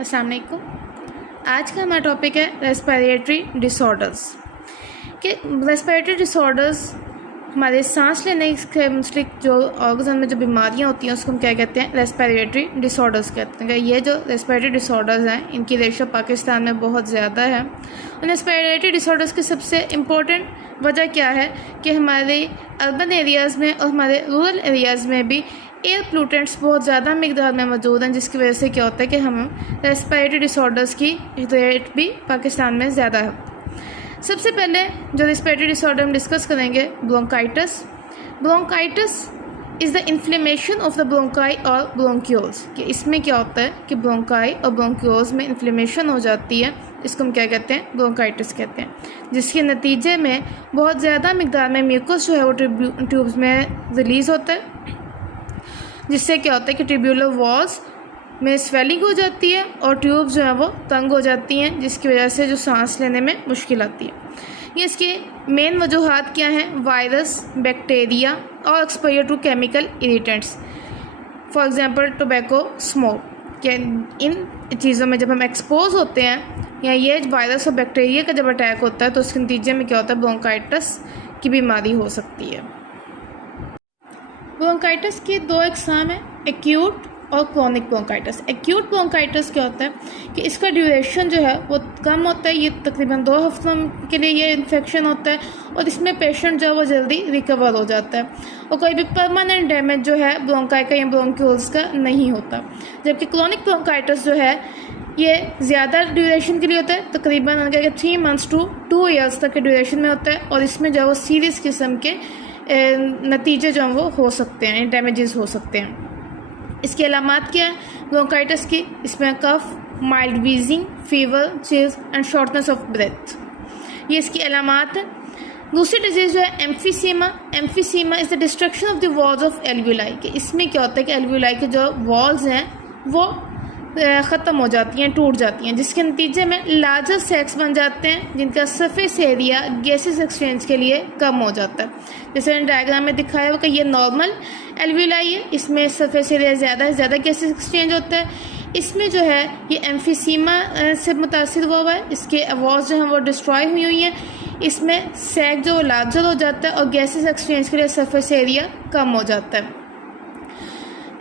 अस्सलाम वालेकुम। आज का हमारा टॉपिक है रेस्पिरेटरी डिसऑर्डर्स। कि रेस्पिरेटरी डिसऑर्डर्स हमारे सांस लेने के मुतल्लिक जो ऑर्गन में जो बीमारियां होती हैं उसको हम क्या कहते हैं, रेस्पिरेटरी डिसऑर्डर्स कहते हैं। ये जो रेस्पिरेटरी डिसऑर्डर्स हैं इनकी रेशो पाकिस्तान में बहुत ज़्यादा है। उन रेस्पिरेटरी डिसऑर्डर्स की सबसे इम्पोर्टेंट वजह क्या है कि हमारे अर्बन एरियाज़ में और हमारे रूरल एरियाज़ में भी एयर पोल्यूटेंट्स बहुत ज़्यादा मकदार में मौजूद हैं, जिसकी वजह से क्या होता है कि हम रेस्पिरेटरी डिसऑर्डर्स की रेट भी पाकिस्तान में ज़्यादा है। सबसे पहले जो रेस्पिरेटरी डिसऑर्डर हम डिस्कस करेंगे, bronchitis. Bronchitis is the inflammation of the bronchi और ब्रोंक्यूल्स। कि इसमें क्या होता है कि ब्रोंकाई और ब्रोंक्यूल्स में इन्फ्लेमेशन हो जाती है, इसको हम क्या कहते हैं, ब्रोंकाइटिस कहते हैं, जिसके नतीजे में बहुत ज़्यादा मकदार में म्यूकस जो है वो ट्यूब्स में रिलीज़ होता है, जिससे क्या होता है कि ट्यूब्यूलर वॉल्स में स्वेलिंग हो जाती है और ट्यूब्स जो है वो तंग हो जाती हैं, जिसकी वजह से जो सांस लेने में मुश्किल आती है। ये इसके मेन वजूहात क्या हैं, वायरस, बैक्टीरिया और exposure to chemical irritants, for example tobacco, smoke. क्या इन चीज़ों में जब हम एक्सपोज होते हैं या ये वायरस और बैक्टीरिया का जब अटैक होता है तो उसके नतीजे में क्या होता है, ब्रोंकाइटिस की बीमारी हो सकती है। ब्रोंकाइटिस की दो इकसाम है, एक्यूट और क्रोनिक ब्रोंकाइटिस। एक्यूट ब्रोंकाइटिस क्या होता है कि इसका ड्यूरेशन जो है वो कम होता है, ये तकरीबन 2 हफ्तों के लिए ये इन्फेक्शन होता है और इसमें पेशेंट जो है वो जल्दी रिकवर हो जाता है और कोई भी परमानेंट डैमेज जो है ब्रोंकाई का या ब्रोंक्यूल्स का नहीं होता। जबकि क्रोनिक ब्रोंकाइटिस जो है ये ज़्यादा ड्यूरेशन के लिए होता है, तकरीबन 3 मंथ्स टू 2 ईयर्स तक के ड्यूरेशन में होता है और इसमें जो है वो सीरियस किस्म के नतीजे जो हैं वो हो सकते हैं, डैमेजेस हो सकते हैं। इसकी अलामात क्या है ब्रोंकाइटिस की, इसमें cough, mild wheezing, fever, chills and shortness of breath, ये इसकी अलामात है। दूसरी डिजीज़ जो है emphysema. Emphysema is the destruction of the walls of alveoli. कि इसमें क्या होता है कि एल्वुलाई के जो वॉल्स हैं वो ख़त्म हो जाती हैं, टूट जाती हैं, जिसके नतीजे में लार्जर सैक्स बन जाते हैं जिनका सरफेस एरिया गैसेस एक्सचेंज के लिए कम हो जाता है। जैसे मैंने डायग्राम में दिखाया हुआ कि ये नॉर्मल एल्वुलाई है, इसमें सरफेस एरिया ज़्यादा गैसेस एक्सचेंज होता है। इसमें जो है ये एम्फीसीमा से मुतासिर हुआ है, इसके वॉल्स जो हैं वो डिस्ट्रॉय हुई हैं, इसमें सैक जो लार्जर हो जाता है और गैसेस एक्सचेंज के लिए सरफेस एरिया कम हो जाता है।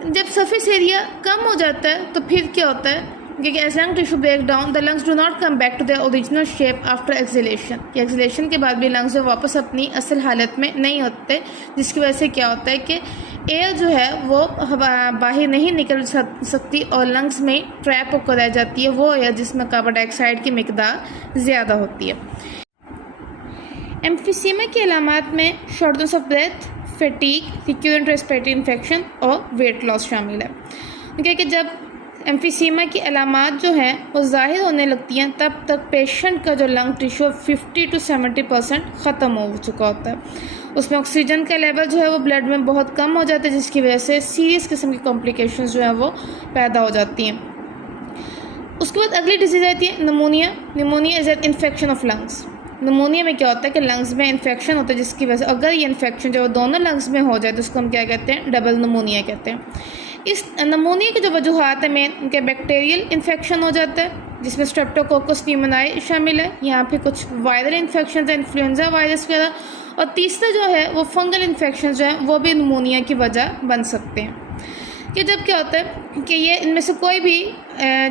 जब सरफेस एरिया कम हो जाता है तो फिर क्या होता है, क्योंकि as lung tissue break down the lungs do not come back to their original shape after exhalation. Exhalation के बाद भी लंग्स जो वापस अपनी असल हालत में नहीं होते, जिसकी वजह से क्या होता है कि एयर जो है वो बाहर नहीं निकल सकती और लंग्स में ट्रैप होकर रह जाती है वो एयर जिसमें कार्बन डाइऑक्साइड की मिकदार ज़्यादा होती है। एम्फीसीमा की अलामात में shortness of breath, fatigue, recurrent respiratory infection और वेट लॉस शामिल है। क्योंकि जब एम्फीसीमा की अलामात जो हैं वो ज़ाहिर होने लगती हैं तब तक पेशेंट का जो लंग टिश्यू 50 to 70% ख़त्म हो चुका होता है, उसमें ऑक्सीजन का लेवल जो है वो ब्लड में बहुत कम हो जाता है, जिसकी वजह से सीरियस किस्म की कॉम्प्लिकेशंस जो है वो पैदा हो जाती हैं। उसके बाद अगली डिजीज़ आती है pneumonia. Pneumonia is an infection of lungs. Pneumonia में क्या होता है कि लंग्स में इन्फेक्शन होता है, जिसकी वजह से अगर ये इन्फेक्शन जो दोनों लंग्स में हो जाए तो उसको हम क्या कहते हैं, डबल निमोनिया कहते हैं। इस निमोनिया के जो वजूहात है मेन, उनके बैक्टीरियल इन्फेक्शन हो जाता है जिसमें स्ट्रेप्टोकोकस न्यूमोनियाई शामिल है, यहाँ पे कुछ वायरल इन्फेक्शन है, इन्फ्लुएंजा वायरस वगैरह, और तीसरा जो है वो फंगल इन्फेक्शन जो है वो भी निमोनिया की वजह बन सकते हैं। कि जब क्या होता है कि ये इनमें से कोई भी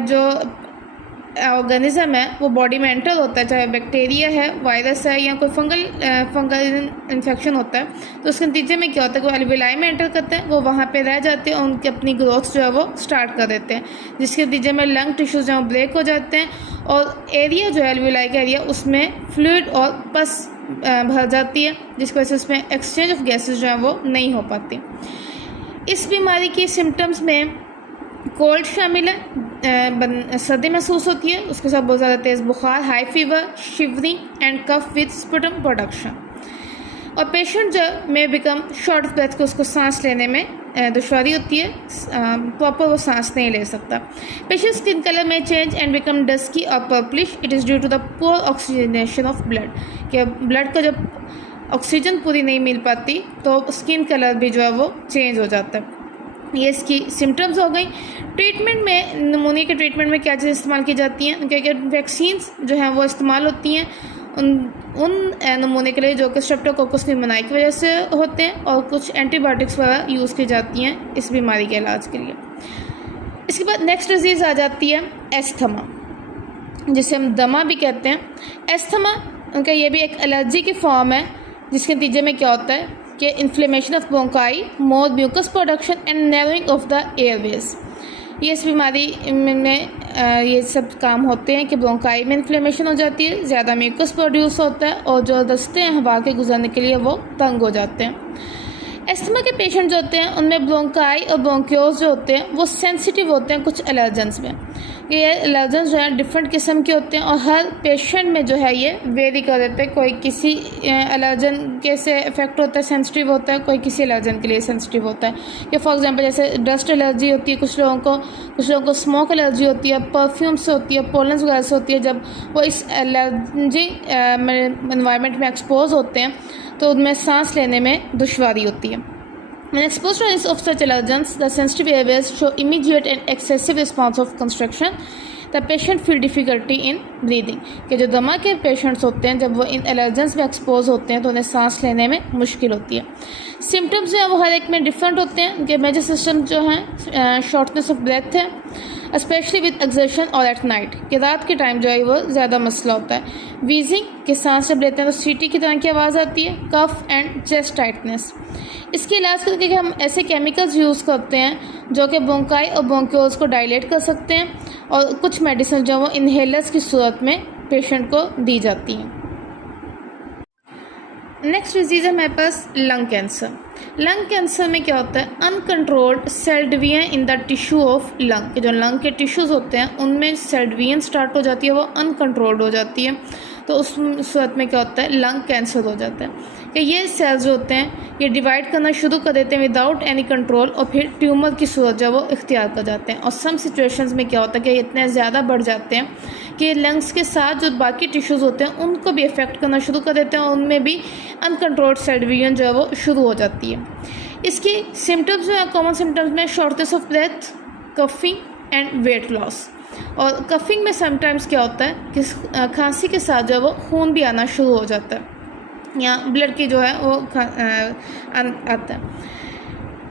जो ऑर्गेनिज्म है वो बॉडी में एंटर होता है, चाहे बैक्टीरिया है, वायरस है या कोई फंगल इन्फेक्शन होता है, तो उसके नतीजे में क्या होता है कि वो एल्वुलाई में एंटर करते हैं, वो वहाँ पे रह जाते हैं और उनकी अपनी ग्रोथ जो है वो स्टार्ट कर देते हैं, जिसके नतीजे में लंग टिश्यूज जो है ब्रेक हो जाते हैं और एरिया जो है एल्वुलाई का एरिया उसमें फ्लूइड और पस भर जाती है, जिसकी वजह से उसमें एक्सचेंज ऑफ गैसेज जो है वो नहीं हो पाती। इस बीमारी की सिम्टम्स में कोल्ड शामिल है, सर्दी महसूस होती है, उसके साथ बहुत ज़्यादा तेज़ बुखार, high fever, shivering and cough with sputum production, और पेशेंट जो में बिकम शॉर्ट ऑफ ब्रेथ को उसको सांस लेने में दुश्वारी होती है, प्रॉपर वो सांस नहीं ले सकता। पेशेंट स्किन कलर में चेंज एंड बिकम डस्की और purplish, it is due to the poor oxygenation of blood. कि ब्लड को जब ऑक्सीजन पूरी नहीं मिल पाती तो स्किन कलर भी जो है वो चेंज हो जाता है। ये इसकी सिम्टम्स हो गई। ट्रीटमेंट में, निमोनिया के ट्रीटमेंट में क्या चीज़ इस्तेमाल की जाती हैं, क्या क्या वैक्सीन्स जो हैं वो इस्तेमाल होती हैं उन निमोनिया के लिए जो कि स्ट्रेप्टोकोकस न्यूमोनियाई की वजह से होते हैं, और कुछ एंटीबायोटिक्स वगैरह यूज़ की जाती हैं इस बीमारी के इलाज के लिए। इसके बाद नेक्स्ट डिजीज़ आ जाती है एस्थमा, जिसे हम दमा भी कहते हैं। एस्थमा उनका ये भी एक एलर्जी की फॉर्म है, जिसके नतीजे में क्या होता है कि inflammation of bronchi, more mucus production and narrowing of the airways. ये इस बीमारी में ये सब काम होते हैं कि ब्रोंकाई में इन्फ्लेमेशन हो जाती है, ज़्यादा म्यूकस प्रोड्यूस होता है, और जो दस्ते हैं हवा के गुजरने के लिए वो तंग हो जाते हैं। एस्थमा के पेशेंट जो होते हैं उनमें ब्रोंकाई और ब्रोंक्योल्स जो होते हैं वो सेंसिटिव होते हैं कुछ एलर्जेंस में। ये एलर्जेंस जो हैं डिफरेंट किस्म के होते हैं, और हर पेशेंट में जो है ये वेरी कर देते हैं। कोई किसी एलर्जन के से इफेक्ट होता है, सेंसिटिव होता है, कोई किसी एलर्जन के लिए सेंसिटिव होता है। या फॉर एग्जांपल जैसे डस्ट एलर्जी होती है कुछ लोगों को स्मोक एलर्जी होती है, परफ्यूम से होती है, पोलन वगैरह से होती है। जब वो इस एलर्जी एनवायरनमेंट में एक्सपोज होते हैं तो उनमें सांस लेने में दुश्वारी होती है। When exposed to of such allergens, the sensitive airways show immediate and excessive response of constriction. The patient feel difficulty in breathing. कि जो दमा के पेशेंट्स होते हैं जब वो इन एलर्जेंस में एक्सपोज होते हैं तो उन्हें सांस लेने में मुश्किल होती है। सिम्टम्स जो हैं वो हर एक में डिफरेंट होते हैं। उनके मेजर सिस्टम जो हैं शॉर्टनेस ऑफ ब्रेथ है, स्पेशली विद एक्सर्शन और एट नाइट, कि रात के टाइम जो है वो ज़्यादा मसला होता है। वीजिंग, कि सांस जब लेते हैं तो सीटी की तरह की आवाज़ आती है। Cough and chest tightness. इसके इलाज करके हम ऐसे केमिकल्स यूज़ करते हैं जो कि ब्रोंकाई और ब्रोंक्योल्स को डायलेट कर सकते हैं, और कुछ मेडिसिन जो वो इनहेलर्स की सूरत में पेशेंट को दी जाती हैं। नेक्स्ट डिजीज़ है हमारे पास लंग कैंसर। लंग कैंसर में क्या होता है, uncontrolled cell division in the tissue of lung, के जो लंग के टिश्यूज़ होते हैं उनमें सेल डिवीजन स्टार्ट हो जाती है, वो अनकंट्रोल्ड हो जाती है। तो उस सूरत में क्या होता है, लंग कैंसर हो जाता है। कि ये सेल्स जो होते हैं ये डिवाइड करना शुरू कर देते हैं विदाउट एनी कंट्रोल, और फिर ट्यूमर की सूरत जो वो इख्तियार कर जाते हैं। और सम सिचुएशंस में क्या होता है कि इतने ज़्यादा बढ़ जाते हैं कि लंग्स के साथ जो बाकी टिश्यूज़ होते हैं उनको भी इफ़ेक्ट करना शुरू कर देते हैं, और उनमें भी अनकंट्रोल्ड सेल डिवीजन जो है वो शुरू हो जाती है। इसकी सिम्टम्स जो है कॉमन सिम्टम्स में shortness of breath, coughing and weight loss. और कफिंग में समटाइम्स क्या होता है कि खांसी के साथ जो है वो खून भी आना शुरू हो जाता है, या ब्लड की जो है वो आता है।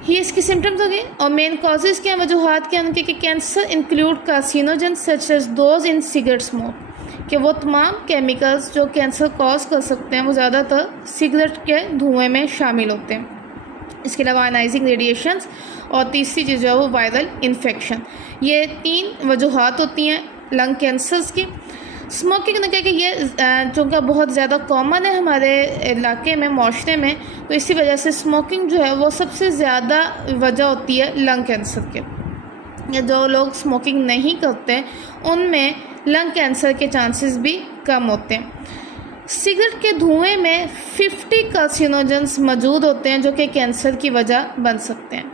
ये इसकी सिम्टम्स हो गए। और मेन कॉजेज़ क्या, वजूहात क्या उनके, कि cancer include carcinogen such as those in cigarette smoke, कि वो तमाम केमिकल्स जो कैंसर कॉज कर सकते हैं वो ज़्यादातर सिगरेट के धुएँ में शामिल होते हैं। इसके अलावा आयनाइजिंग रेडिएशंस, और तीसरी चीज़ जो है वो वायरल इन्फेक्शन। ये 3 वजूहात होती हैं लंग कैंसर्स की। स्मोकिंग ने क्या कि ये चूँकि बहुत ज़्यादा कॉमन है हमारे इलाके में, माशरे में, तो इसी वजह से स्मोकिंग जो है वो सबसे ज़्यादा वजह होती है लंग कैंसर के। या जो लोग स्मोकिंग नहीं करते उनमें लंग कैंसर के चांसेस भी कम होते हैं। सिगरेट के धुएं में 50 कार्सिनोजेंस मौजूद होते हैं जो कि कैंसर की वजह बन सकते हैं।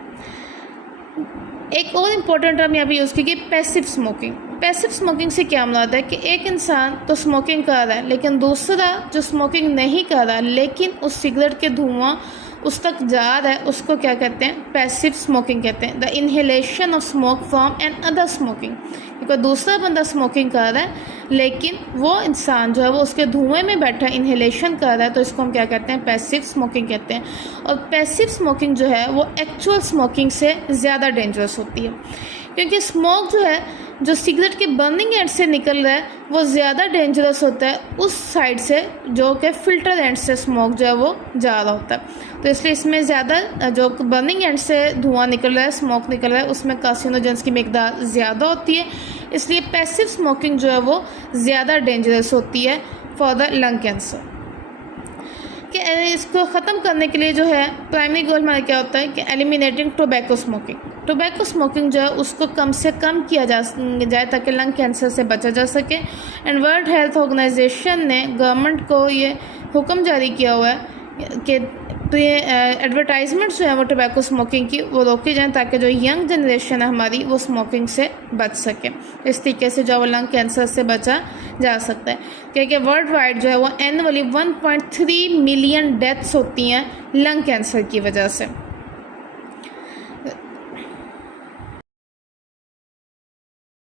एक और इम्पोर्टेंट टर्म यहाँ पे यूज़ की गई, पैसिव स्मोकिंग। पैसिव स्मोकिंग से क्या मुराद है कि एक इंसान तो स्मोकिंग कर रहा है लेकिन दूसरा जो स्मोकिंग नहीं कर रहा लेकिन उस सिगरेट के धुआं उस तक जा रहा है, उसको क्या कहते हैं, पैसिव स्मोकिंग कहते हैं। The inhalation of smoke from another smoking, क्योंकि दूसरा बंदा स्मोकिंग कर रहा है लेकिन वो इंसान जो है वो उसके धुएं में बैठा इनहेलेशन कर रहा है, तो इसको हम क्या कहते हैं, पैसिव स्मोकिंग कहते हैं। और पैसिव स्मोकिंग जो है वो एक्चुअल स्मोकिंग से ज़्यादा डेंजरस होती है, क्योंकि स्मोक जो है जो सिगरेट के बर्निंग एंड से निकल रहा है वो ज़्यादा डेंजरस होता है उस साइड से जो कि फ़िल्टर एंड से स्मोक जो है वो जा रहा होता है। तो इसलिए इसमें ज़्यादा जो बर्निंग एंड से धुआं निकल रहा है, स्मोक निकल रहा है, उसमें कार्सिनोजेंस की मिकदार ज़्यादा होती है। इसलिए पैसिव स्मोकिंग जो है वो ज़्यादा डेंजरस होती है फॉर द लंग कैंसर। कि इसको ख़त्म करने के लिए जो है प्राइमरी गोल हमारा क्या होता है कि eliminating tobacco smoking. Tobacco smoking जो है उसको कम से कम किया जाए ताकि लंग कैंसर से बचा जा सके। एंड वर्ल्ड हेल्थ ऑर्गेनाइजेशन ने गवर्नमेंट को ये हुक्म जारी किया हुआ है कि एडवर्टाइजमेंट्स जो है वो टोबैको स्मोकिंग की वो रोकी जाएँ ताकि जो यंग जनरेशन है हमारी वो स्मोकिंग से बच सके। इस तरीके से जो वो लंग कैंसर से बचा जा सकता है, क्योंकि वर्ल्ड वाइड जो है वो एनुअली 1.3 मिलियन डेथ्स होती हैं लंग कैंसर की वजह से।